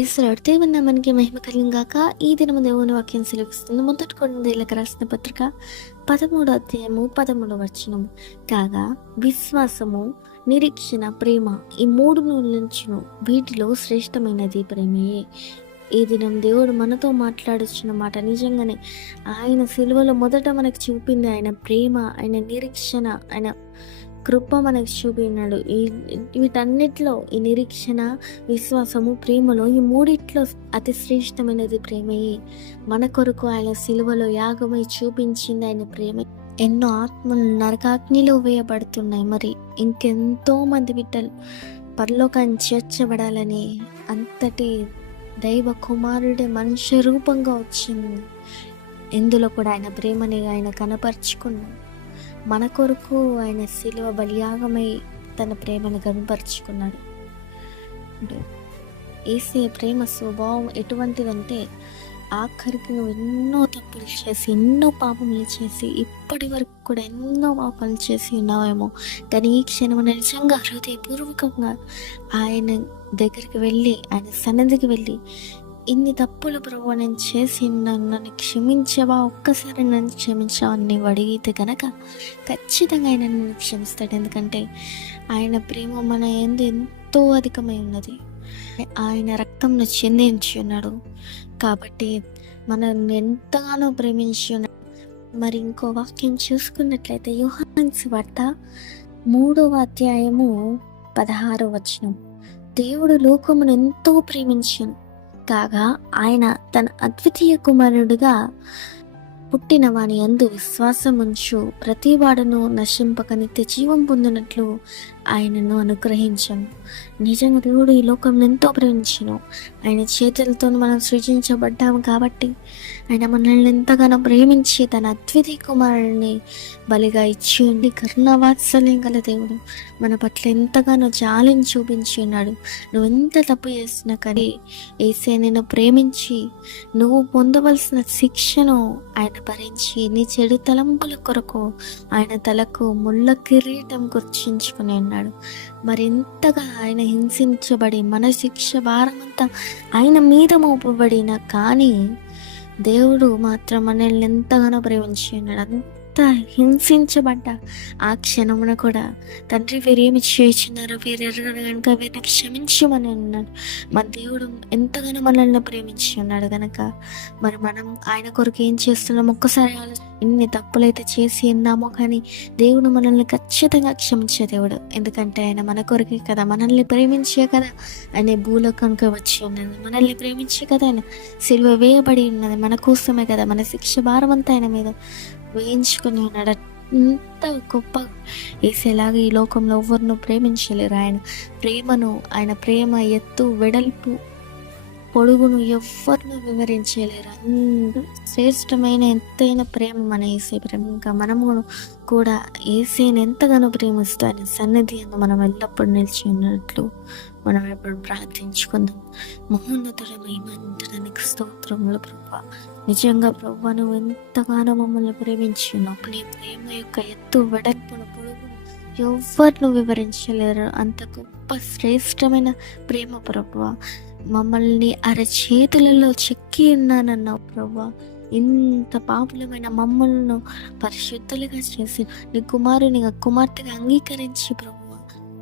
Praise lord. దేవుని నామానికి మహిమ కలుగును గాక. ఈ దినము దేవుని వాక్యం సెలవిస్తుంది. మొదటి కొరింథీయులకు రాసిన పత్రిక 13వ అధ్యాయము 13వ వచనము. కాగా విశ్వాసము, నిరీక్షణ, ప్రేమ ఈ మూడు నుంచును, వీటిలో శ్రేష్టమైనది ప్రేమయే. ఈ దినం దేవుడు మనతో మాట్లాడుచున్న మాట నిజంగానే ఆయన సిలువలో మొదట మనకు చూపింది ఆయన ప్రేమ, ఆయన నిరీక్షణ, ఆయన కృప మనకు చూపినాడు. వీటన్నిటిలో ఈ నిరీక్షణ, విశ్వాసము, ప్రేమలో ఈ మూడిట్లో అతి శ్రేష్టమైనది ప్రేమయే. మన కొరకు ఆయన సిలువలో యాగమై చూపించింది ఆయన ప్రేమ. ఎన్నో ఆత్మలు నరకాగ్నిలో వేయబడుతున్నాయి. మరి ఇంకెంతో మంది బిడ్డలు పరలోకాన్ని చేర్చబడాలని అంతటి దైవ కుమారుడే మనుష్య రూపంగా వచ్చింది. ఇందులో కూడా ఆయన ప్రేమని ఆయన కనపరుచుకున్నాడు. మన కొరకు ఆయన శిలువ బలియాగమై తన ప్రేమను కనపరుచుకున్నాడు. యేసయ్య ప్రేమ స్వభావం ఎటువంటిదంటే, ఆఖరికి నువ్వు ఎన్నో తప్పులు చేసి, ఎన్నో పాపములు చేసి, ఇప్పటి వరకు కూడా ఎన్నో పాపాలు చేసి ఉన్నావేమో, కానీ ఈ క్షణం నిజంగా హృదయపూర్వకంగా ఆయన దగ్గరికి వెళ్ళి, ఆయన సన్నిధికి వెళ్ళి, ఇన్ని తప్పులు ప్రభు నేను చేసి నన్ను క్షమించవా, ఒక్కసారి నన్ను క్షమించావా అని నీవు అడిగితే కనుక ఖచ్చితంగా ఆయన నన్ను క్షమిస్తాడు. ఎందుకంటే ఆయన ప్రేమ మన యందు ఎంతో అధికమై ఉన్నది. ఆయన రక్తంను చెందించి ఉన్నాడు కాబట్టి మనల్ని ఎంతగానో ప్రేమించి ఉన్నాడు. మరి ఇంకో వాక్యం చూసుకున్నట్లయితే యోహాను సువార్త 3వ అధ్యాయము 16వ వచనం. దేవుడు లోకమును ఎంతో ప్రేమించాను కాగా ఆయన తన అద్వితీయ కుమారుడిగా పుట్టిన వాని యందు విశ్వాసముంచు ప్రతివాడును నశింపక నిత్య జీవం పొందినట్లు ఆయనను అనుగ్రహించను. నిజంగా దేవుడు ఈ లోకంలో ఎంతో ప్రేమించను. ఆయన చేతులతో మనం సృజించబడ్డాము కాబట్టి ఆయన మనల్ని ఎంతగానో ప్రేమించి తన అద్వితీయ కుమారుడిని బలిగా ఇచ్చి ఉండి కరుణావాత్సల్యం గల దేవుడు మన పట్ల ఎంతగానో జాలిని చూపించి ఉన్నాడు. నువ్వు ఎంత తప్పు చేసినా కానీ యేసయ్య నిన్ను ప్రేమించి నువ్వు పొందవలసిన శిక్షను ఆయన భరించి నీ చెడు తలంపుల కొరకు ఆయన తలకు ముళ్ళ కిరీటం గుర్తించుకుని ఉన్నాడు. మరింతగా ఆయన హింసించబడి మన శిక్ష భారమంతా ఆయన మీద మోపబడిన కానీ దేవుడు మాత్రం మనల్ని ఎంతగానో ప్రేమించి ఉన్నాడు. అంత హింసించబడ్డ ఆ క్షణమున కూడా తండ్రి వీరేమి చేయుచున్నారో వీరు ఎరగరు కనుక వీరిని క్షమించమని అన్నాడు. మన దేవుడు ఎంతగానో మనల్ని ప్రేమించి ఉన్నాడు కనుక మరి మనం ఆయన కొరకు ఏం చేస్తున్నాం ఒక్కసారి ఎన్ని తప్పులైతే చేసి ఉన్నామో కానీ దేవుడు మనల్ని ఖచ్చితంగా క్షమించే దేవుడు. ఎందుకంటే ఆయన మన కొరకే కదా, మనల్ని ప్రేమించే కదా ఆయన భూలోకానికి వచ్చి ఉన్నది, మనల్ని ప్రేమించే కదా ఆయన సిలువ వేయబడి ఉన్నది, మన కోసమే కదా, మన శిక్ష భారం అంతా ఆయన మీద వేయించుకుని ఉన్నాడు. అంత గొప్ప యేసయ్యలాగా ఈ లోకంలో ఎవరినూ ప్రేమించలేరు. ఆయన ప్రేమ ఎత్తు వెడల్పు పొడుగును ఎవ్వరినూ వివరించలేరు. అంత శ్రేష్టమైన ఎంతైన ప్రేమ మన యేసయ్య ప్రేమ. ఇంకా మనము కూడా యేసయ్యని ఎంతగానో ప్రేమిస్తూ ఆయన సన్నిధి అని మనం ఎల్లప్పుడూ నిలిచి ఉన్నట్లు మనం ఎప్పుడు ప్రార్థించుకుందాం. మహోన్నతుడ మహిమంతుడానికి స్తోత్రములు ప్రభువా. నిజంగా ప్రభువా నువ్వు ఎంతగానో మమ్మల్ని ప్రేమించి ఉన్నావు. నీ ప్రేమ యొక్క ఎత్తు వెడల్పును పొడుగును ఎవ్వరినూ వివరించలేరు. అంత గొప్ప శ్రేష్టమైన ప్రేమ ప్రభువా. మమ్మల్ని అరచేతులలో చెక్కి ఉన్నానన్నావు ప్రభువా. ఇంత పాపులమైన మమ్మల్ని పరిశుద్ధులుగా చేసి నీ కుమారునిగా కుమార్తెగా అంగీకరించి ప్రభువా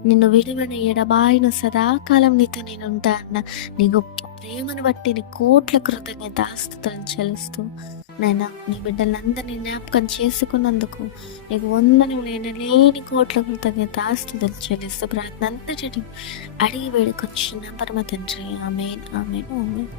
నిన్ను విలువైన ఎడబాయిన సదాకాలం నీతో నేను ఉంటా అన్న నీ గొప్ప ప్రేమను బట్టి నీ కోట్ల కృతజ్ఞతాస్తుతులను చెల్లిస్తూ నైనా నీ బిడ్డలందరినీ జ్ఞాపకం చేసుకున్నందుకు నీకు వందనం లేని కోట్ల కృతజ్ఞతాస్తుతులు చెల్లిస్తూ ప్రార్థన అంతటి అడిగి వేడుకొచ్చిన పరమ తండ్రి. ఆమేన్ ఆమేన్ ఆమేన్.